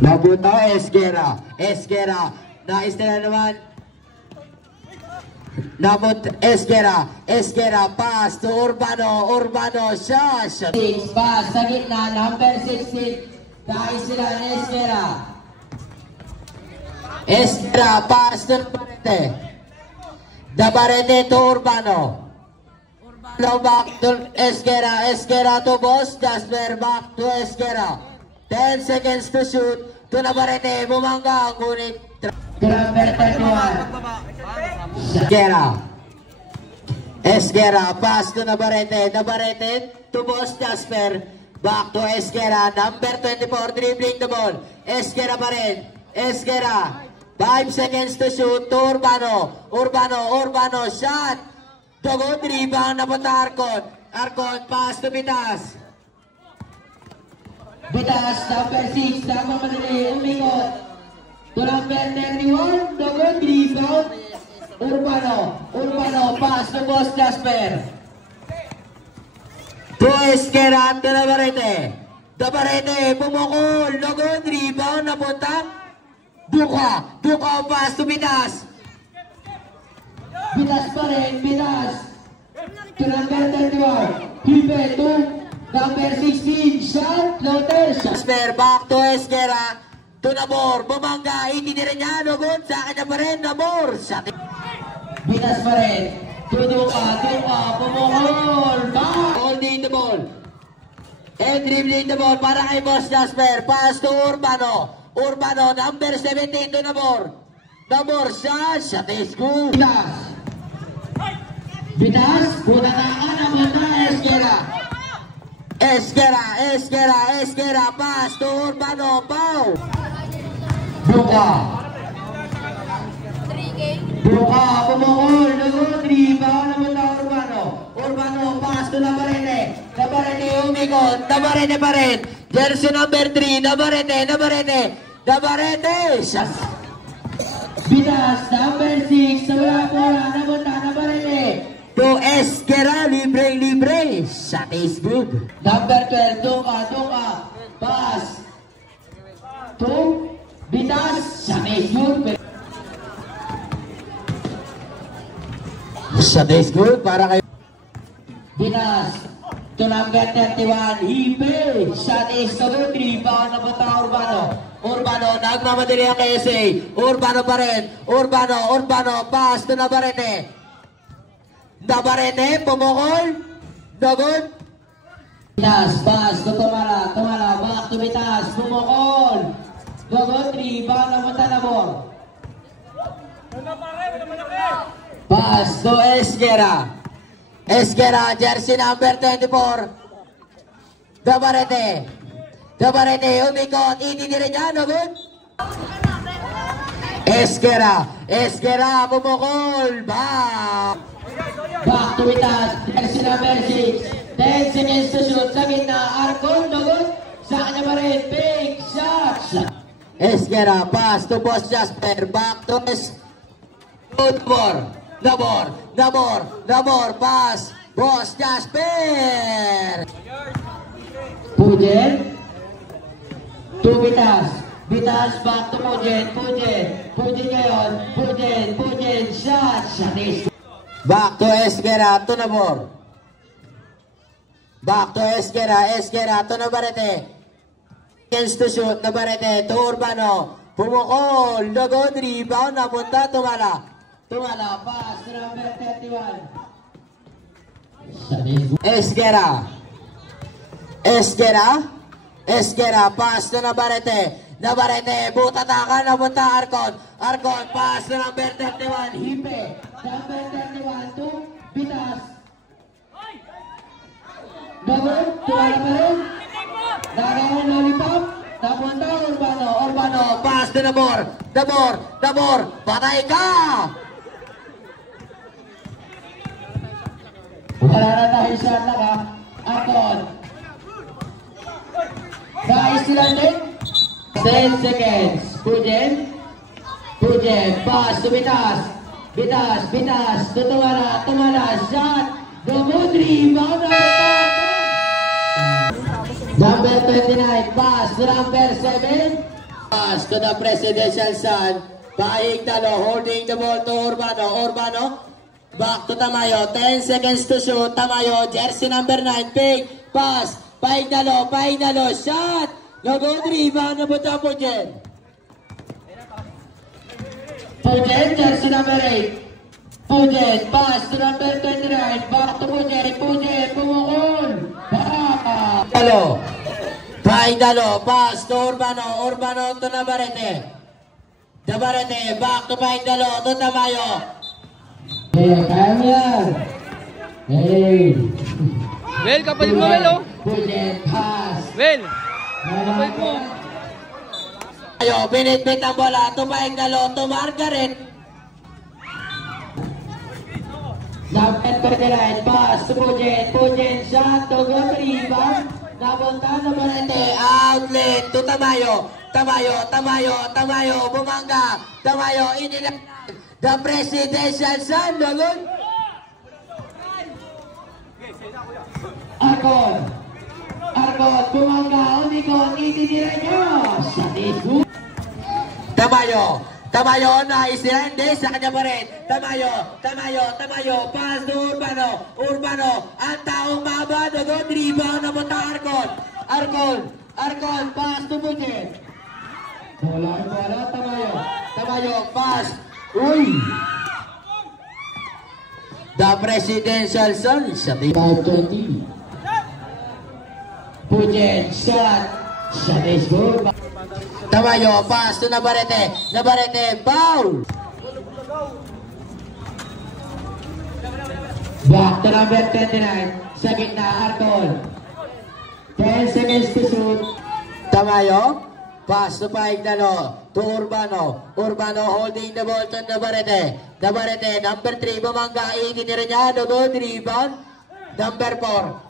Nabuto, Esguera. Esguera. Nais na naman. Nabut, Esguera. Esguera. Pass to Urbano. Urbano. Shot. 6. Pass sa gitna. Number 16. Nais sila ng Esguera. Esguera. Pass to Navarrete. Navarrete to Urbano. Urbano back to Esguera. Esguera to Boss Jasper. Back to Esguera. 10 seconds to shoot. To Navarrete. Bumangga. Ngunit Number 31. Esguera. Esguera. Pass to Navarrete. Navarrete to Boss Jasper. Back to Esguera. Number 24. Dribbling the ball. Esguera pa rin. Esguera. 5 seconds to shoot. To Urbano. Urbano. Urbano. Shot. Dugod. Rebound na punta Arcon. Arcon. Pass to Vitas. Vitas. Number 6. Nagmamadali. Umikot. To number 31. Dugod. Rebound. Urbano. Urbano. Pass to Boss Jasper. To Esguera at Navarrete. Navarrete. Pumukul. Dugod. Rebound na punta Duka. Duka. Pass to Vitas. Vitas pa rin. Vitas. To number 31. Hipe to number 16. Shot. Floater. Jasper. Back to Esguera. To Nabor. Bumangga. Hindi rin niya. Dugod. Sa akin na pa rin. Nabor. Shot. Vitas pa rin. To Duka. Duka. Pumukul. Back. Holding the ball. And dribbling the ball para kay Boss Jasper. Pass to Urbano. Urbano, number 17 to Nabor. Nabor, shot. Shot is good. Vitas. Vitas. Punataan ang punta. Esguera. Esguera, Esguera, Esguera. Pass to Urbano. Pau. Duka. Duka. Pumukul. Dugod. Rebound na punta Urbano. Urbano, pass to Navarrete. Navarrete, umikot. Navarrete pa rin. Jersey number 3. Navarrete, Navarrete. Navarrete. Shot. Vitas. Number 6. Sa wala bola. Napunta. Navarrete. To Esguera, libre, libre. Shot is good. Number 12. Duka. Duka. Pass. To Vitas. Shot is good. Shot is good para kay Vitas. To number 31. Hipe. Shot is good. Rebound na punta Urbano. Urbano, nagmamadali ang SA. Urbano pa rin. Urbano, Urbano, pass to Navarrete. Navarrete, pumukol. Dugod. Vitas. Pass to Tumala. Tumala. Back to Vitas. Bumukol. Dugod. Rebound na punta Nabor. Pass to Esguera. Esguera, jersey number 24. Navarrete. Navarrete, umikot. Itinirin niya, dugod. Esguera. Esguera, pumukol. Back. Back to Vitas. Jersey number 6. 10 seconds to shoot. Sa gitna. Arcon. Dugod. Sa kanya pa rin. Big shot. Esguera, pass to Boss Jasper. Back to Nabor. Nabor. Nabor. Nabor. Pass. Boss Jasper. Pujen. To Vitas. Vitas back to Pujen. Pujen. Pujen ngayon. Pujen. Pujen. Shot. Shot is good. Back to Esguera. To Nabor. Back to Esguera. Esguera to Navarrete. Against to shoot. Navarrete to Urbano. Pumukol. Dugod. Rebound. Napunta. Tumala. Tumala. Pass to number 31. Shot is good. Esguera. Esguera. Esguera. Pass to Navarrete. Navarrete. Butatakan. Napunta Arcon. Arcon. Pass to number 31. Hipe. Number 31 to Vitas. Dugod. Tumala pa rin. Nagawan lollipop. Napunta Urbano. Urbano. Pass to Nabor. Nabor. Nabor. Patay ka. Wala na tayo shot lang ha. Arcon. Guys, silang din. 10 seconds. Pujen. Pujen. Pass to Vitas. Vitas. Vitas. To Tumala. Tumala. Shot. Dugod. Rebound. Number 29. Pass to number 7. Pass to the presidential son. Buying Dalo, holding the ball to Urbano. Urbano, back to Tamayo. 10 seconds to shoot. Tamayo, jersey number 9. Big pass. Buying Dalo, shot. No good, rebound na punta po dyan. Pujen, jersey number 8. Pujen, pass to number 29. Back to Pujen. Pujen, pumukol. Back. Dalo. Buying Dalo, pass to Urbano. Urbano to Navarrete. Navarrete, back to Buying Dalo to Tamayo. Hey, kaya mo yan. Hey. Well, kapalit mo, Well, oh. Pujen, pass. Well, kapalit mo. Ayo, binitbit ang bola to Buying Dalo to Margaret. Number 39, pass to Pujen. Pujen, shot to good rebound. Napunta Navarrete, outlet to Tamayo. Tamayo, bumangga. Tamayo, inilang. The presidential son, lagun. Argon, bumangga. Unikon, itinira niya. Sa tisu. Tamayo, nice. Hindi, sa kanya pa rin. Tamayo. Pass to Urbano. Ang taong maba. Doon, rebound na punta Argon, pass to Pujen. Wala, Tamayo, pass. Uy! The presidential son, sa 520. Pujen, shot. Shot is good. Tamayo, pass to Navarrete, foul! Back to number 29. Sa gitna, Argon. 10 seconds to shoot. Tamayo, pass to Buying Dalo to Urbano. Urbano holding the ball to Navarrete. Number 3, bumangga. Itinira niya. Good rebound. Number 4,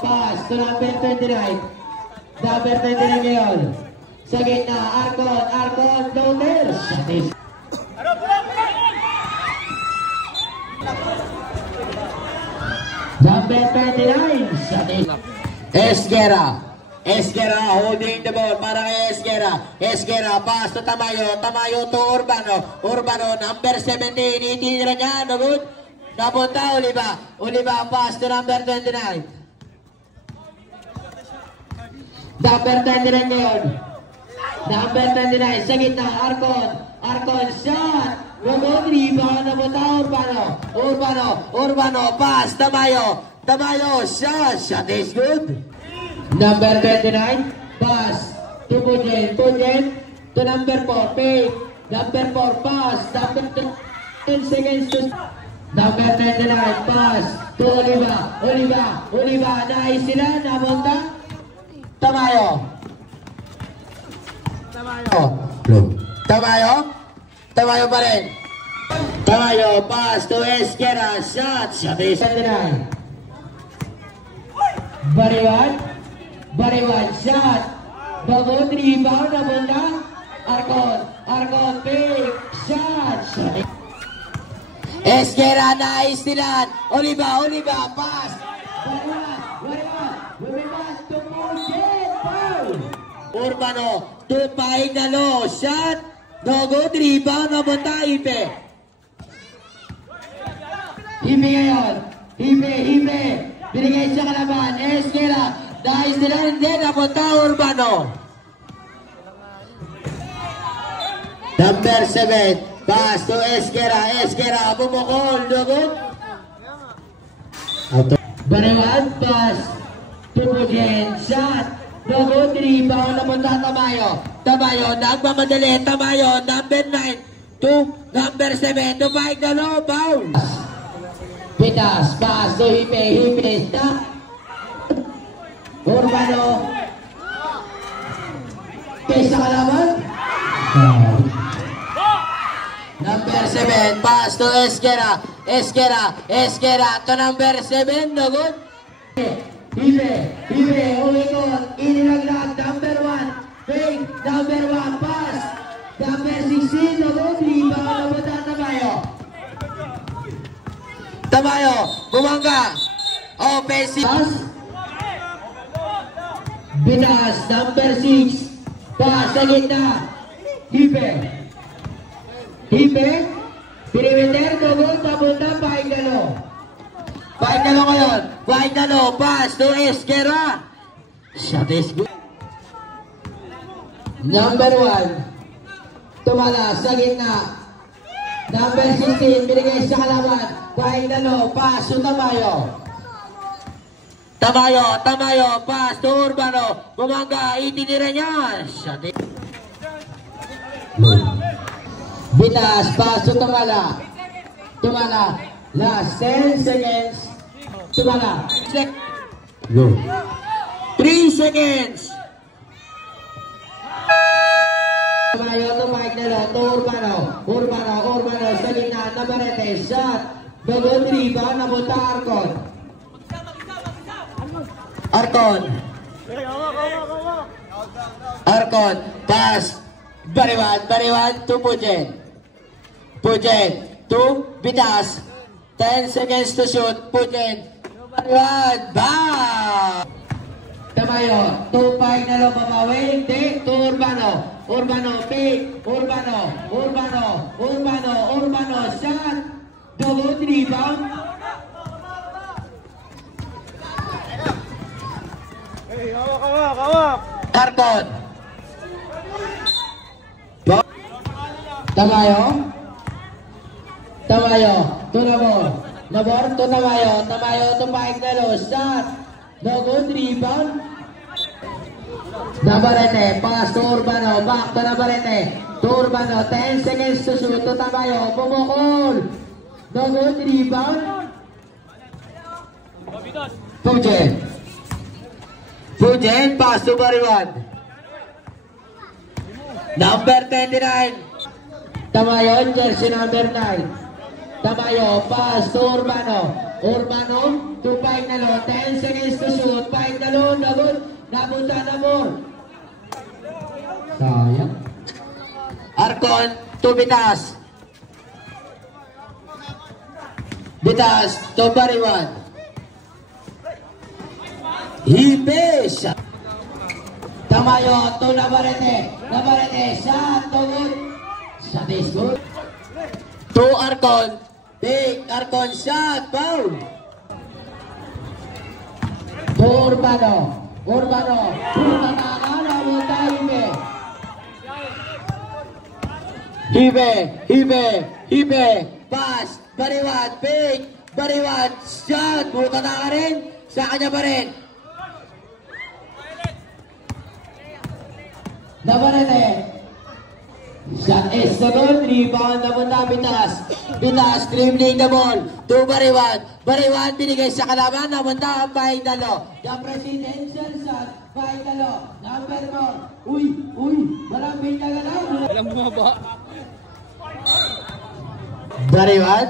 pass to number 29. Number 29 ngayon. Sa gitna, Argon, floater. Number 29, Esguera holding the ball para kay Esguera, pass to Tamayo to Urbano, number 17, itinira niya, no good. Napunta, Oliva, pass to number 29. Number 29 ngayon. Number 29, sa gitna, Argon, shot. No good, rebound, napunta, Urbano, pass, Tamayo, shot is good. Number 29, pass to Pujen to number 4, pay. Number 4, pass. Number 10 seconds to number 29, pass to Oliva, nice sila, napunta. Tamayo pa rin. Tamayo, pass to Esguera, shot is 29. Bariwan, shot. Bagot, rebound, napunta. Argon, pick, shot. Esguera, nice nilan. Oliva, pass. Bariwan, to Pujen, foul. Urbano, to Buying Dalo, shot. No good, rebound, napunta, Ipe. Hipe ngayon. Hipe. Binigay sa kalaban. Esguera. Dahil sila hindi napunta Urbano. Number 7. Pass to Esguera. Bumukol. Dugot. Bariwan. Pass to Pujen. Shot. Dugot. Rebound. Napunta Tamayo. Nagmamadali. Tamayo. Number 9 to number 7. To Buying Dalo. Foul. Pitas. Pass to Hipe. Stop. Urbano. Pesa kalaban. Number 7, pass to Esguera to number 7, no good. Hibe, ulikon, inilaglag, number 1, big, number 1, pass, number 16, no good, rebound, napunta Tamayo, bumangga, offensive pass. Bitas, number 6. Pass sa gitna. Hipe. Hipe. Perimeter, double, papunta, Paigalo. Paigalo ngayon. Paigalo. Pass to Esquera. Shot is good. Number 1. Tumala sa gitna. Number 16. Binigay sa kalaban. Paigalo. Pass to Tamayo. Tamayo, pass to Urbano. Bumangga, itinira niya. Shot is Bitas, pass to Tumala. Tumala. Last 10 seconds. Tumala. 3 seconds. Tamayo to Paigalo. To Urbano. Urbano sa gitna. Navarrete. Shot. Dogon rebound. Napunta Arcon. Arcon, pass. Bariwan to Pujen. Pujen to Bitas. 10 seconds to shoot. Pujen. Bariwan, bang! Tamayo, to Paigalo, babawi, hindi, to Urbano, pick, Urbano, shot, double rebound. Arcon. Tamayo, to Nabor, to Tamayo, to Paigalo, shot, double rebound. Navarrete, pass to Urbano, back to Navarrete, to Urbano, 10 seconds to shoot, to Tamayo, pumukol, double rebound. Pujen, pass to Bariwan. Number 29. Tamayo, jersey number 9. Tamayo, pass to Urbano, to Paigalo, 10 seconds to shoot, Paigalo, double, napunta na more. Sayang. Arcon to Bitas. Bitas to Bariwan. Hipes. Tamayo, to Navarrete, shot, to good. Shot is good. To Arcon. Big Arcon shot. Foul. To Urbano, napunta Hibe. Pass. Bariwan. Big. Bariwan. Shot. Buta na ka rin. Sa kanya pa rin. Navarrete. Shot is good. Rebound napunta Bitas. Dribbling the ball. To Bariwan. Binigay sa kalaban. Napunta ang Paigalo. The presidential shot. Paigalo. Number 4. Uy. Maraming nagalaw. Walang bumaba. Bariwan.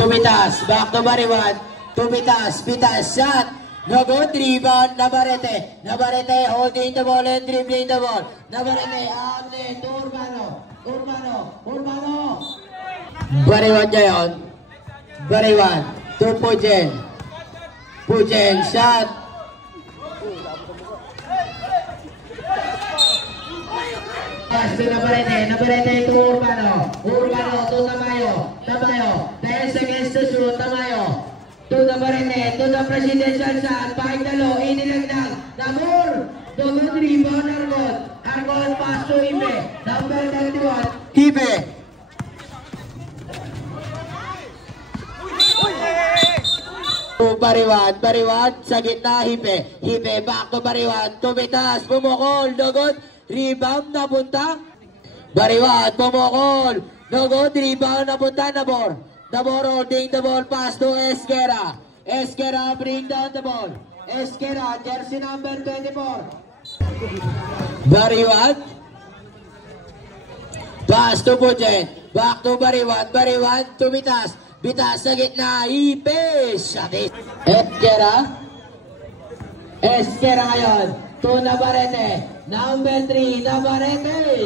To Bitas. Back to Bariwan. To Bitas. Shot. No good. Rebound. Navarrete holding the ball and dribbling the ball. Navarrete out there to Urbano. Bariwan ngayon. Bariwan. To Pujen. Shot. Pass to Navarrete to Urbano to Tamayo, 10 seconds to shoot, Tamayo, to Navarrete, to the presidential shot, Paigalo, inilagdag, Namor, double rebound, Arcon, pass to Hipe, number 31, Hibe. To Bariwan sa gitna, Hipe, back to Bariwan, to Bitas, bumukol, no good. Rebound napunta. Bariwan, pumukol. No good. Rebound napunta. Nabor holding the ball. Pass to Esquera. Bring down the ball. Esquera, jersey number 24. Bariwan. Pass to Pujen. Back to Bariwan. To Bitas. Sa gitna. Ipes. Esquera ngayon. To Navarrete. Number 3, Navarrete.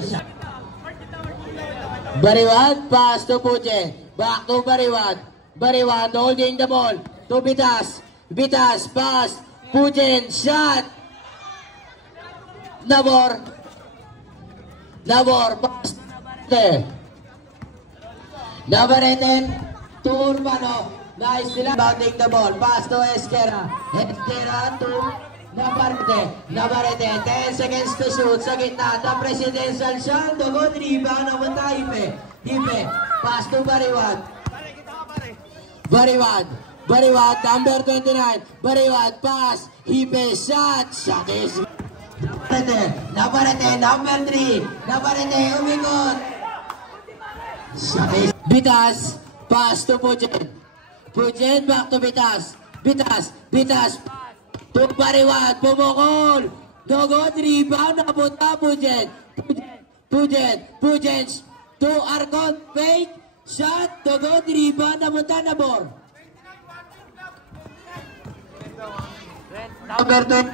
Bariwan, pass to Pujen. Back to Bariwan holding the ball. To Bitas, pass. Pujen, shot. Nabor, pass. Navarrete to Urbano. Nice sila. Bounding the ball. Pass to Esquera. Esquera to Navarrete. 10 seconds to shoot. Sa gitna. The presidential shot. Dogon. Rebound. Napunta Hipe. Pass to Bariwad. Number 29. Bariwad. Pass. Hipe. Shot. Shot is... Navarrete. Number 3. Navarrete. Umikot. Shot is... Bitas. Pass to Pujen. Pujen back to Bitas. Bitas. To Bariwad. Pumukol. Dogon. Rebound. Napunta Pujen. Pujen. To Arcon. Fake. Shot. Dogon. Rebound. Napunta Nabor. Number 20.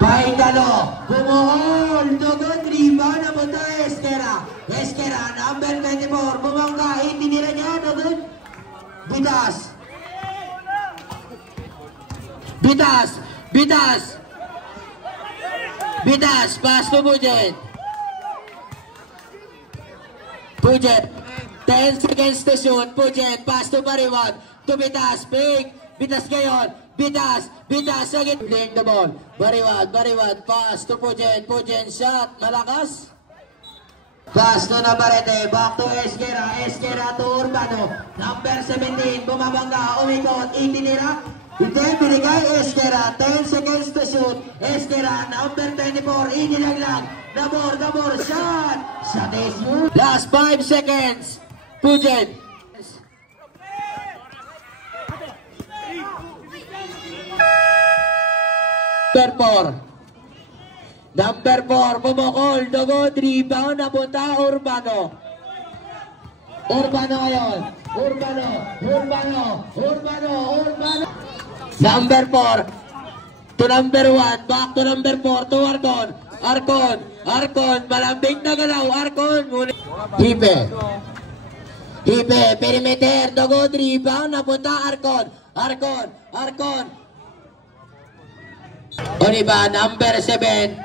Paitalo, bumukol, Dogon, rebound, napunta Esquera, number 24, bumangka, hindi nila niya, Dogon, Bitas, pass to Pujen, 10 seconds to shoot, Pujen, pass to Bariwad, to Bitas, big, Bitas ngayon, Bitas, sagit, playing the ball, Bariwad, pass to Pujen, shot, malakas, pass to Navarrete, back to Esquera to Urbano, number 17, bumabangga, umikot, itinira, hindi, binigay, Esquera, 10 seconds to shoot, Esquera, number 24, inilaglag, Nabor, shot is you, last 5 seconds, Pujen, Number 4, bumukol, Dogon, rebound, napunta Urbano. Ngayon. Urbano. Number 4 to number 1, back to number 4 to Arcon, malambing na galaw, Arcon. Hipe, perimeter, Dogon, rebound, napunta Arcon. Oliva, number 7,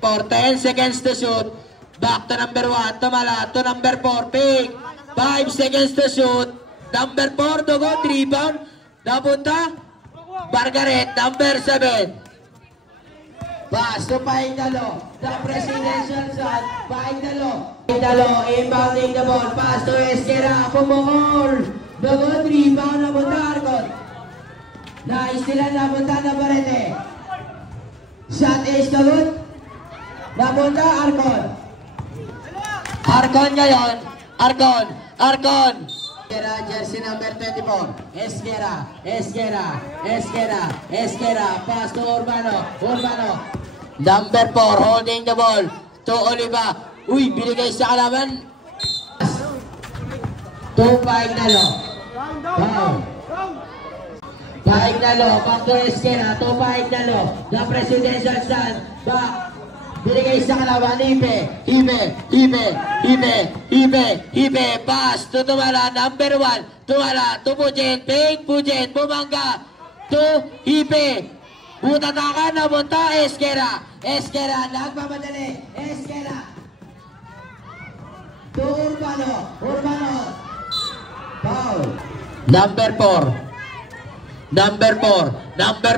for 10 seconds to shoot, back to number 1, tumala, to number 4, pick, 5 seconds to shoot, number 4, Dogon, rebound, napunta, Margaret, number 7, pass to Paitalo, the presidential shot, Paitalo, inbounding the ball, pass to Esquera, pumukol, Dogon, rebound, napunta Arcon. Nice sila, napunta Navarrete. Shot is good. Napunta Arcon ngayon. Arcon. Jersey number 24. Esquera. Pass to Urbano. Number 4 holding the ball to Oliva. Uy, binigay sa kalaban. To Paitalo. Paitalo, back to Esquera, to Paitalo, the presidential stand, back, binigay sa kalaban, Hipe, pass, to Tumala, number 1, to Pujen, bumangga, to Hipe, butatakan, napunta, Esquera, nagpapadali, to Urbano, foul, Number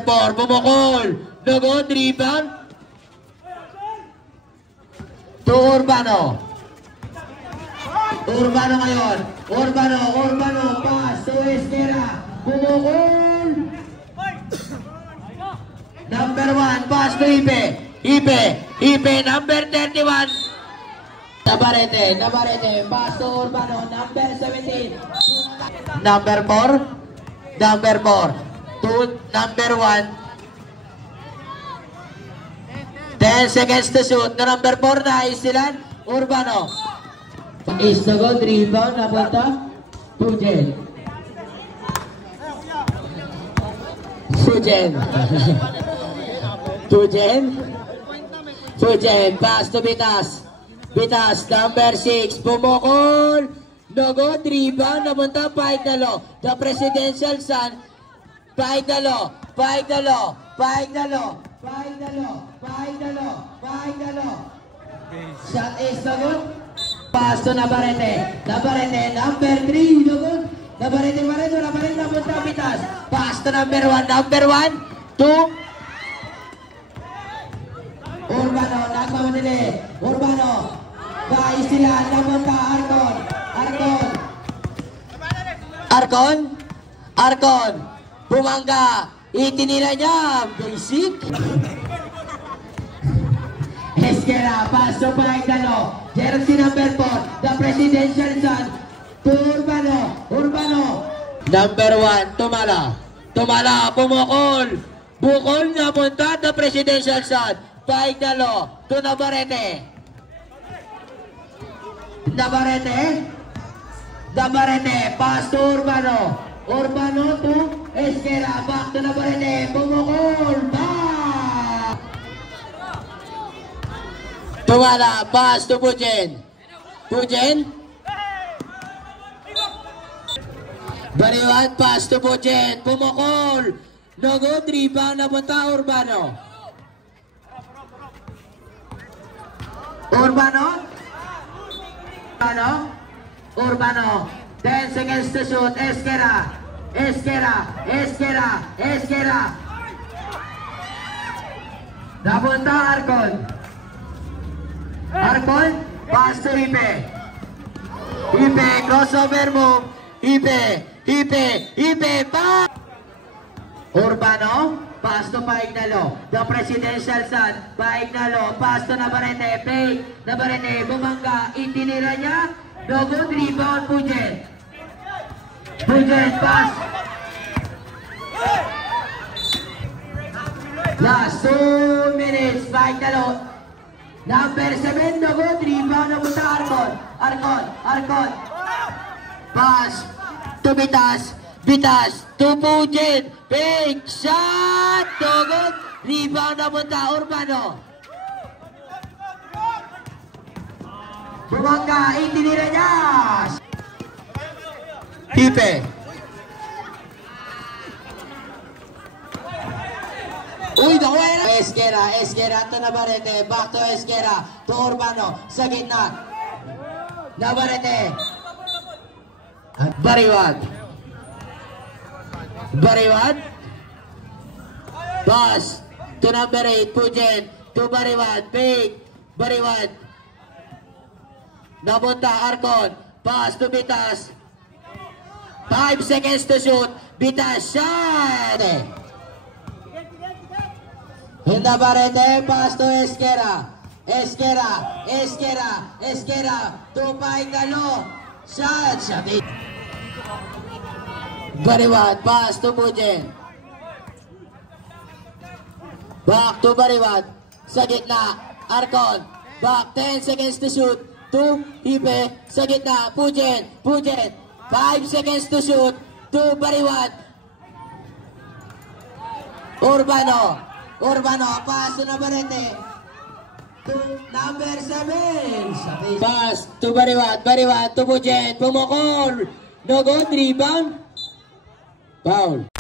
4, bumukol, Dogon, rebound, to Urbano ngayon, Urbano, pass to Esquera, bumukol, number 1, pass to Hipe, number 31, Navarrete, pass to Urbano, number 17, number 4, to number 1, 10 seconds to shoot, to number 4 na isilan, Urbano. Is the good rebound, napunta, Pujen, pass to Bitas, number 6, pumukol, No good, rebound, napunta, Paigdalo. The Presidential Sun, Paigdalo, Paigdalo, Paigdalo, Paigdalo, Paigdalo, Paigdalo. Shot is no good. Pass to Navarrete, Navarrete, number 3, no good. Navarrete, Navarrete, napunta, Bitas. Pass to number 1, 2. Urbano, nagmamadali. Urbano. Guys sila, napunta, Arcon. Arcon. Arcon. Arcon. Bumangga. Itinira niya. Basic. Esquera, pass to Paigdalo. Jersey number 4. The Presidential Sun. To Urbano. Urbano. Number 1, Tumala. Tumala, pumukol. Bukol, napunta, The Presidential Sun. Paigdalo to Navarrete. Navarrete. Navarrete. Pass to Urbano. Urbano to Esquera. Back to Navarrete. Pumukol. Back. Tumala. Pass to Pujen. Pujen. Bariwan. Pass to Pujen. Pumukol. No good. Rebound. Napunta Urbano. Urbano. Urbano. Urbano. 10 seconds to shoot. Esquera. Esquera. Esquera. Esquera. Napunta Arcon. Arcon. Pass to Ipe. Ipe. Crossover move. Ipe. Ipe. Ipe. Back. Urbano. Pass to Paigdalo. The Presidential Sun. Paigdalo. Pass to Navarrete. Fake. Navarrete. Bumangga. Itinira niya. No good. Rebound. Pujen. Pujen. Pass. Last 2 minutes. Paigdalo. Number 7. No good. Rebound. Napunta Arcon. Arcon. Arcon. Pass. To Bitas. Bitas. To Pujen. Big shot! No good! Rebound napunta Urbano. Bumangga, itinira niya! Ipe. Uy, nawala! Esquera, Esquera to Navarrete. Back to Esquera. To Urbano. Sa gitna. Navarrete. Bariwag. Bariwad. Pass to number 8, Pujen. To Bariwad. Big. Bariwad. Napunta Arcon. Pass to Bitas. 5 seconds to shoot. Bitas. Shot. Navarrete. Pass to Esquera. Esquera. Esquera. Esquera. To Paigdalo. Shot. Shot. Bariwad, pass to Pujen. Back to Bariwad. Sa gitna, Arcon. Back, 10 seconds to shoot. To Ipe. Sa gitna, Pujen. Pujen. 5 seconds to shoot. To Bariwad. Urbano. Urbano, pass to Navarrete. To number 7. Pass to Bariwad. Bariwad to Pujen. Pumukol. No good, rebound. Foul.